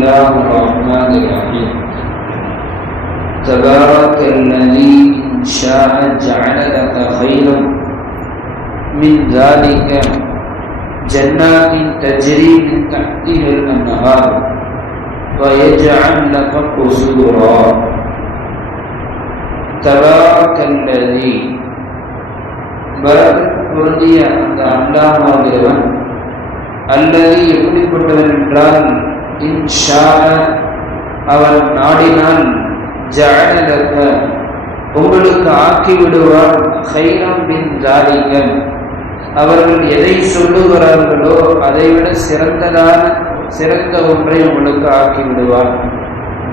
الله الرحمن الرحيم تبارك الذي إن شاء جعل لك خيرا من ذلك جنات تجري من تحتها الأنهار ويجعل لك قصورا تبارك الذي பொருந்திய அந்த அல்லாஹ்வாகிறவன் அல்லது எப்படிப்பட்டவன் என்றால் இன்ஷா அவன் நாடினால் ஜஅலக உங்களுக்கு ஆக்கிவிடுவான் கைரம் பின் ஜாலிக அவர்கள் எதை சொல்லுகிறார்களோ அதைவிட சிறந்த ஒன்றை உங்களுக்கு ஆக்கிவிடுவான்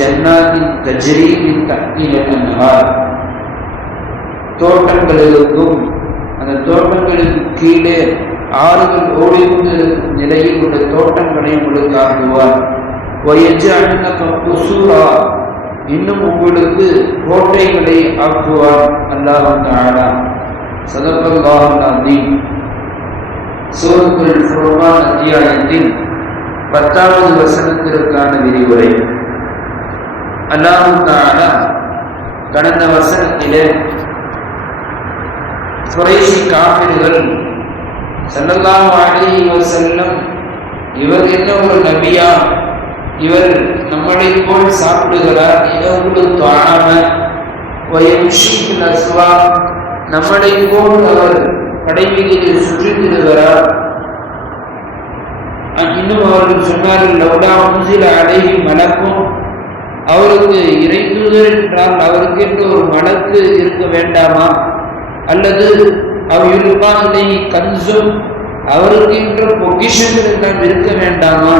ஜன்னாத்தின் தஜ்ரீ மின் தஹ்திஹா அன்ஹார் தோட்டங்களுக்கும் அந்த தோட்டங்களுக்கு கீழே ஆறுகள் ஓடிக்கொண்டிருக்கும் நிலையில் உள்ள தோட்டங்களை உங்களுக்கு ஆக்குவார் இன்னும் உங்களுக்கு கோட்டைகளை ஆக்குவார். அல்லாஹ் தஆலா ஸல்லல்லாஹு அலைஹி சூரத்துல் ஃபுர்கான் அத்தியாயத்தின் 10வது வசனத்திற்கான விரிவுரை. அல்லாஹ் தஆலா கடந்த வசனத்திலே குறைஷி காஃபிர்கள் ஸல்லல்லாஹு அலைஹி வஸல்லம் இவர் என்ன ஒரு நபியா, இவர் நம்மளை போல் சாப்பிடுகிறார், நம்மளை போல் அவர் கடைவீதியில் சுற்றி திரிகிறார். இன்னும் அவர்கள் சொன்னார்கள் லவ்லா உன்சில அலைஹி மலக்கும், அவருக்கு இறைத்தூதர் என்றால் அவருக்கு என்று ஒரு மலக்கு இருக்க வேண்டாமா, அல்லது அவருக்கான கன்சும் அவருக்கு என்ற பொக்கிஷங்கள் எல்லாம் இருக்க வேண்டாமா,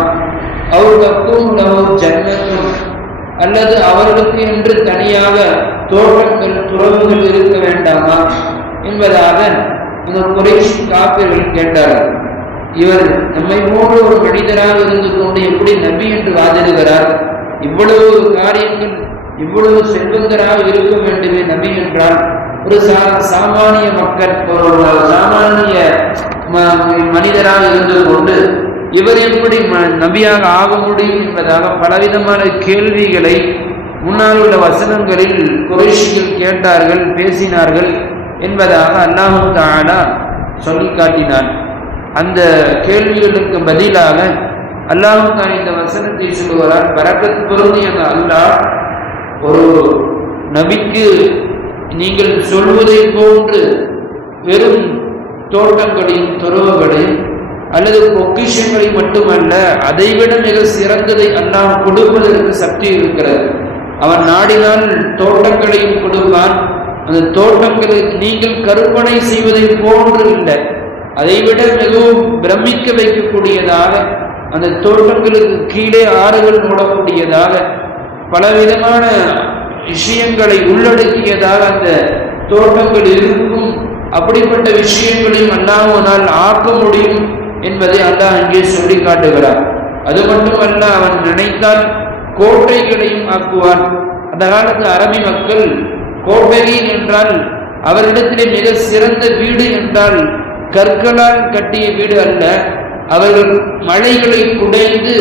அவருக்கும் ஜன்னத்தும் அல்லது அவர்களுக்கு என்று தனியாக தோட்டங்கள் துறவுகள் இருக்க வேண்டாமா என்பதாக அந்த குறைஷி காபிர்கள் கேட்டார்கள். இவர் நம்மை போன்ற ஒரு மனிதராக இருந்து கொண்டு எப்படி நபி என்று வாதிடுகிறார், இவ்வளவு காரியங்கள் இவ்வளவு செல்வந்தராக இருக்க வேண்டுமே நபி என்றால், ஒரு சாமானிய மக்கள் ஒரு சாமானிய மனிதராக இருந்து கொண்டு இவர் எப்படி நபியாக ஆக முடியும் என்பதாக பலவிதமான கேள்விகளை முன்னால் உள்ள வசனங்களில் குறைஷிகள் கேட்டார்கள், பேசினார்கள் என்பதாக அல்லாஹ் தஆலா சொல்லி காட்டினார். அந்த கேள்விகளுக்கு பதிலாக அல்லாஹ் தஆலா இந்த வசனத்தை சொல்லுகிறார். பரக்கத் பொருந்திய அல்லாஹ் ஒரு நபிக்கு நீங்கள் சொல்வதை போன்று வெறும் தோட்டங்களையும் துறவுகளையும் அல்லது பொக்கிஷங்களை மட்டுமல்ல, அதைவிட மிக சிறந்ததை அல்லாஹ் கொடுப்பதற்கு சக்தி இருக்கிறது. அவன் நாடினால் தோட்டங்களையும் கொடுப்பான். அந்த தோட்டங்களை நீங்கள் கற்பனை செய்வதை போன்று இல்லை, அதைவிட மிகவும் பிரமிக்க வைக்கக்கூடியதாக அந்த தோட்டங்களுக்கு கீழே ஆறுகள் ஓடக்கூடியதாக பலவிதமான விஷயங்களை உள்ளடக்கியதாக அந்த தோட்டங்கள் இருக்கும். அப்படிப்பட்ட விஷயங்களையும் அல்லாஹ்வால் ஆக்க முடியும் என்பதை அல்லாஹ் அங்கே சொல்லி காட்டுகிறார். அது மட்டுமல்ல, அவன் நினைத்தால் கோட்டைகளையும் ஆக்குவான். அந்த காலத்து அரபி மக்கள் கோட்டையின் என்றால் அவரிடத்திலே மிக சிறந்த வீடு என்றால் கற்களால் கட்டிய வீடு அல்ல, அவர்கள் மலைகளை குடைந்து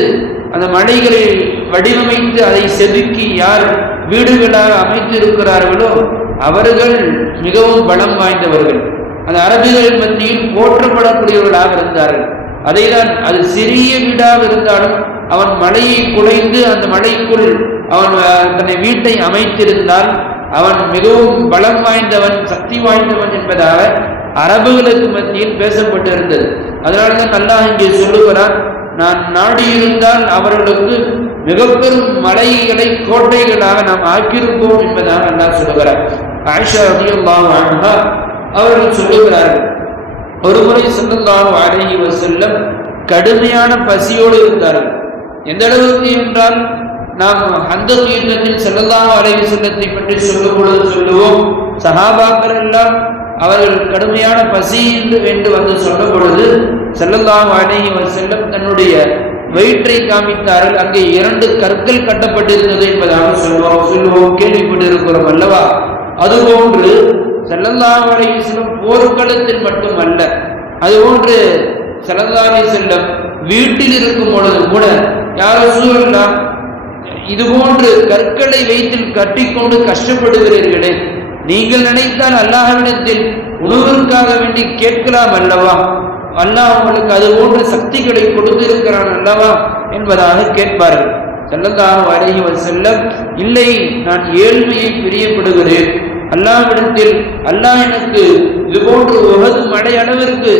அந்த மலைகளை வடிவமைத்து அதை செதுக்கி யார் வீடுகளாக அமைத்திருக்கிறார்களோ அவர்கள் மிகவும் பலம் வாய்ந்தவர்கள். அந்த அரபிகளின் மத்தியில் போற்றப்படக்கூடியவர்களாக இருந்தார்கள். அதைதான் அது சிறிய வீடாக இருந்தாலும் அவன் மலையை குடைந்து அந்த மலைக்குள் அவன் தன்னை வீட்டை அமைத்திருந்தால் அவன் மிகவும் பலம் வாய்ந்தவன், சக்தி வாய்ந்தவன் என்பதாக அரபுகளுக்கு மத்தியில் பேசப்பட்டிருந்தது. அதனால்தான் அல்லாஹ் இங்கே சொல்லுகிறான், நான் நாடியிருந்தால் அவர்களுக்கு மிக பெரும் மலைகளை கோட்டைகளாக நாம் ஆக்கியிருப்போம் என்பதாக அல்லாஹ் சொல்லுகிறார். ஆயிஷா ரலியல்லாஹு அன்ஹா அவர்கள் சொல்லுகிறார்கள், ஒருமுறை ஸல்லல்லாஹு அலைஹி வஸல்லம் கடுமையான பசியோடு இருந்தார்கள். எந்த அளவுக்கு என்றால், நாம் ஹந்தக் யுத்தத்தில் ஸல்லல்லாஹு அலைஹி வஸல்லத்தை பற்றி சொல்லும் பொழுது சொல்லுவோம், சஹாபாக்கள் எல்லாம் அவர்கள் கடுமையான பசி என்று வந்து சொல்லும் பொழுது ஸல்லல்லாஹு அலைஹி வஸல்லம் தன்னுடைய வயிற்றை காமித்தார்கள். அங்கே 2 கற்கள் கட்டப்பட்டிருந்தது என்பதாக சொல்லுவோம், கேள்விப்பட்டிருக்கிறோம் அல்லவா. அதுபோன்று ஸல்லல்லாஹு அலைஹி வஸல்லம் போர்க்களத்தில் மட்டுமல்ல, அதுபோன்று ஸல்லல்லாஹு அலைஹி வஸல்லம் வீட்டில் இருக்கும் பொழுது கூட, யா ரசூலல்லாஹ் இதுபோன்று கற்களை வைத்து கட்டிக்கொண்டு கஷ்டப்படுகிறீர்களே, நீங்கள் நினைத்தால் அல்லாஹ்விடத்தில் உணவிற்காக வேண்டி கேட்கலாம் அல்லவா? அல்லாஹ் உங்களுக்கு அது போன்ற சக்திகளை கொடுத்திருக்கிறான் அல்லவா என்பதாக கேட்பார்கள். ஸல்லல்லாஹு அலைஹி வஸல்லம், இல்லை, நான் ஏழ்மையை பிரியப்படுகிறேன். அல்லாஹ்விடத்தில் அல்லாஹ் எனக்கு இதுபோன்று உஹது மலை அளவிற்கு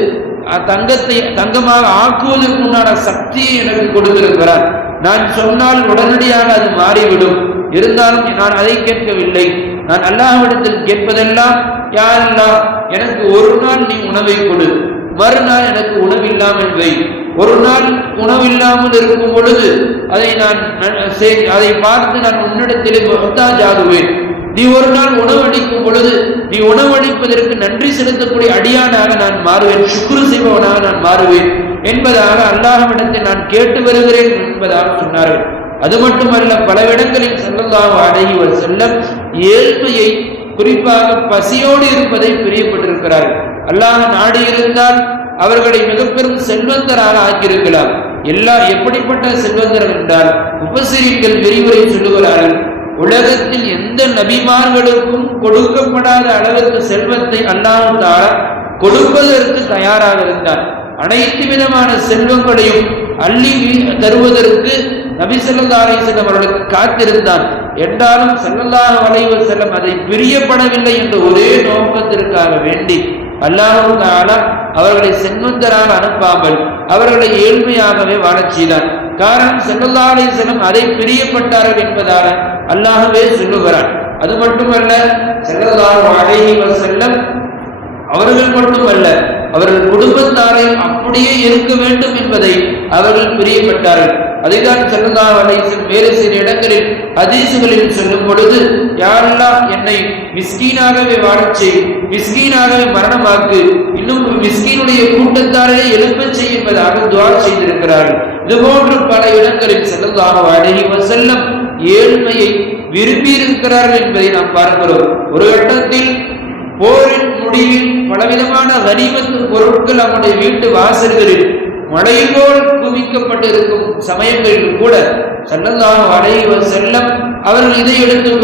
தங்கத்தை தங்கமாக ஆக்குவதற்குண்டான சக்தியை எனக்கு கொடுத்திருக்கிறார். நான் சொன்னால் உடனடியாக அது மாறிவிடும். இருந்தாலும் நான் அதை கேட்கவில்லை. நான் அல்லாஹ்விடத்தில் கேட்பதெல்லாம், யா அல்லாஹ், எனக்கு ஒரு நாள் நீ உணவை கொடு, மறுநாள் எனக்கு உணவில்லாமல் வை. ஒரு நாள் உணவில்லாமல் இருக்கும் பொழுது அதை பார்த்து நான் உன்னிடத்திலே முஹ்தாஜாகுவேன். நீ ஒரு நாள் உணவளிக்கும் பொழுது நீ உணவளிப்பதற்கு நன்றி செலுத்தக்கூடிய அடியானாக நான் மாறுவேன், சுக்ரு செய்பவனாக நான் மாறுவேன் என்பதாக அல்லாஹ்விடத்தில் நான் கேட்டு வருகிறேன் என்பதாக சொன்னார்கள். அது மட்டுமல்ல, பல இடங்களில் ஸல்லல்லாஹு அலைஹி வஸல்லம் ஏழ்மையை, குறிப்பாக பசியோடு இருப்பதை பிரியப்பட்டிருக்கிறார்கள். அல்லாஹ் நாடி இருந்தால் அவர்களை மிக பெரும் செல்வந்தராக ஆக்கியிருக்கலாம். எப்படிப்பட்ட செல்வந்தர்கள் என்றால், முஃபஸ்ஸிரீன்கள் விரிவுரை சொல்லுகிறார்கள், உலகத்தில் எந்த நபிமார்களுக்கும் கொடுக்கப்படாத அளவுக்கு செல்வத்தை அல்லாஹ் தஆலா கொடுப்பதற்கு தயாராக இருந்தார். அனைத்து விதமான செல்வங்களையும் அள்ளி தருவதற்கு நபி ஸல்லல்லாஹு அலைஹி வஸல்லம் அவர்களுக்கு காத்திருந்தான். என்றாலும் ஸல்லல்லாஹு அலைஹி வஸல்லம் அதை பிரியப்படவில்லை என்ற ஒரே நோக்கத்திற்காக வேண்டி அல்லாஹ் தஆலா அவர்களை செல்வந்தராக அனுப்பாமல் அவர்களை ஏழ்மையாகவே வாழச் செய்தார். காரணம், ஸல்லல்லாஹு அலைஹி வஸல்லம் அதை பிரியப்பட்டார்கள் என்பதாக அல்லாஹ்வே சொல்லுகிறார். அது மட்டுமல்ல, ஸல்லல்லாஹு அலைஹி வஸல்லம் அவர்கள் மட்டுமல்ல, அவர்கள் குடும்பத்தாரையும் அப்படியே இருக்க வேண்டும் என்பதை அவர்கள் பிரியப்பட்டார்கள். அதுதான் ஸல்லல்லாஹு அலைஹி வஸல்லம் வேறு சில இடங்களில் ஹதீஸ்களில் சொல்லும் பொழுது, யா அல்லாஹ், என்னை மிஸ்கீனாகவே வாழச் செய், மிஸ்கீனாகவே மரணமாக்கு, இன்னும் மிஸ்கீனுடைய கூட்டத்தாரையே எழுப்பச் செய் என்பதாக துஆ செய்திருக்கிறார்கள். இதுபோன்று பல இடங்களில் ஸல்லல்லாஹு அலைஹி வஸல்லம் ஏழ்மையை விரும்பி இருக்கிறார்கள் என்பதை நாம் பார்க்கிறோம். ஒரு கட்டத்தில் போரின் முடிவில் பலவிதமான கனிமத்து பொருட்கள் அவருடைய வீட்டு வாசல்களில் மழை போல் குவிக்கப்பட்டிருக்கும் சமயங்களில் கூட ஸல்லல்லாஹு அலைஹி வஸல்லம் அவர்கள் இதை எடுத்துக்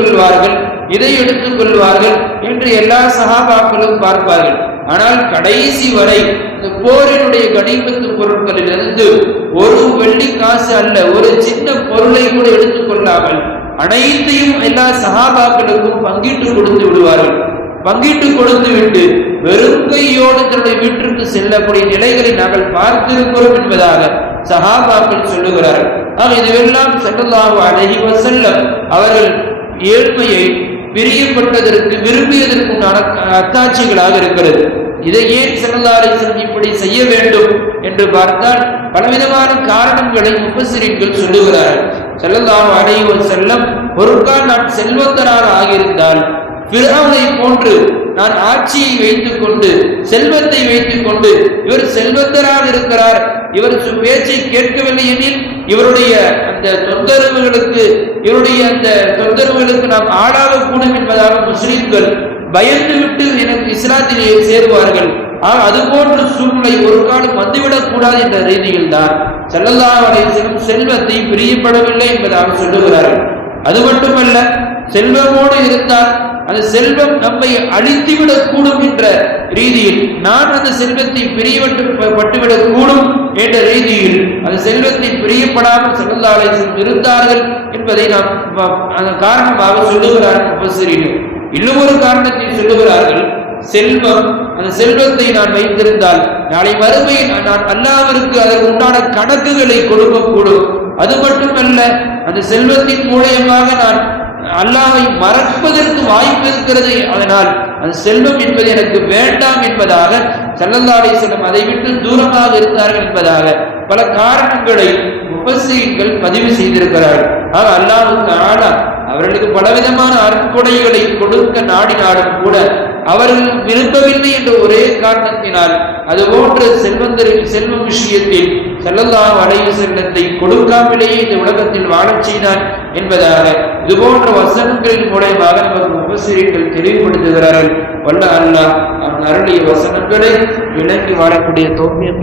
கொள்வார்கள் என்று எல்லா சஹாபாக்களும் பார்ப்பார்கள். ஆனால் கடைசி வரை இந்த போரினுடைய கனிமத்து பொருட்களிலிருந்து ஒரு வெள்ளி காசு அல்ல, ஒரு சின்ன பொருளை கூட எடுத்துக் கொள்ளாமல் அனைத்தையும் எல்லா சஹாபாக்களுக்கும் பங்கிட்டு கொடுத்து விடுவார்கள். பங்கிட்டு கொடுத்து விட்டு வெறும் கையோடு தன்னுடைய வீட்டிற்கு செல்லக்கூடிய நிலைகளை நாங்கள் பார்த்திருக்கிறோம் என்பதாக சஹாபாக்கள் சொல்லுகிறார்கள். இதுவெல்லாம் ஸல்லல்லாஹு அலைஹி வஸல்லம் அவர்கள் ஏழ்மையை பிரியப்பட்டதற்கு விரும்பியதற்குண்டான அத்தாட்சிகளாக இருக்கிறது. இதை ஏன் ஸல்லல்லாஹு அலைஹி வஸல்லம் இப்படி செய்ய வேண்டும் என்று பார்த்தால் பலவிதமான காரணங்களை முஃபஸ்ஸிரீன்கள் சொல்லுகிறார்கள். ஸல்லல்லாஹு அலைஹி வஸல்லம் ஒரு கால் நான் செல்வந்தராக ஆகியிருந்தால் ஃபிர்அவுனை போன்று நான் ஆட்சியை வைத்துக் கொண்டு செல்வத்தை வைத்துக் கொண்டு இவர் செல்வந்தராக இருக்கிறார், இவர் பேச்சை கேட்கவில்லை எனில் இவருடைய அந்த தொந்தரவுகளுக்கு நாம் ஆளாகக்கூடும் என்பதாக முஸ்லிம்கள் பயந்துவிட்டு எனக்கு இஸ்லாத்திலே சேருவார்கள். அதுபோன்ற சூழ்நிலை ஒரு காலம் வந்துவிடக் கூடாது என்ற ரீதியில் தான் ஸல்லல்லாஹு அலைஹி வஸல்லம் செல்வத்தை பிரியப்படவில்லை என்பதாக சொல்லுகிறார்கள். அது மட்டுமல்ல, செல்வமோடு இருந்தால் அந்த செல்வம் நம்மை அழித்துவிடக் கூடும் என்ற ரீதியில், நான் அந்த செல்வத்தை பிரியப்பட்டுவிடக் கூடும் என்ற ரீதியில் அந்த செல்வத்தை பிரியப்படாமல் ஸல்லல்லாஹு அலைஹி வஸல்லம் இருந்தார்கள் என்பதை நாம் காரணமாக சொல்லுகிறார்கள் முஃபஸ்ஸிரீன்கள். இன்னும் ஒரு காரணத்தை சொல்லுகிறார்கள், செல்வம், அந்த செல்வத்தை நான் வைத்திருந்தால் நாளை மறுமை நான் அல்லாஹ்விற்கு அதற்கு உண்டான கணக்குகளை கொடுக்கக்கூடும். அது மட்டுமல்ல, அந்த செல்வத்தின் மூலமாக நான் அல்லாஹ்வை மறப்பதற்கு வாய்ப்பு இருக்கிறது. அதனால் அந்த செல்வம் என்பது எனக்கு வேண்டாம் என்பதாக ஸல்லல்லாஹு அலைஹி வஸல்லம் அதை விட்டு தூரமாக இருந்தார்கள் என்பதாக பல காரணங்களை முஃபஸ்ஸிரீன்கள் பதிவு செய்திருக்கிறார்கள். அல்லாஹ் தஆலா அவர்களுக்கு பலவிதமான அற்புடைகளை கொடுக்க நாடினாலும் கூட அவர்கள் விரும்பவில்லை என்ற ஒரே காரணத்தினால் அதுபோன்ற செல்வம் விஷயத்தில் ஸல்லல்லாஹு அலைஹி வஸல்லத்தை கொடுக்காமலேயே இந்த உலகத்தில் வாழச் செய்தான் என்பதாக இதுபோன்ற வசனங்களின் மூலமாக நமக்கு முஃபஸ்ஸிரீன்கள் தெளிவுபடுத்துகிறார்கள். வல்ல அல்லாஹ் அருளிய வசனங்களை விளங்கி வாழக்கூடிய தௌஃபீக்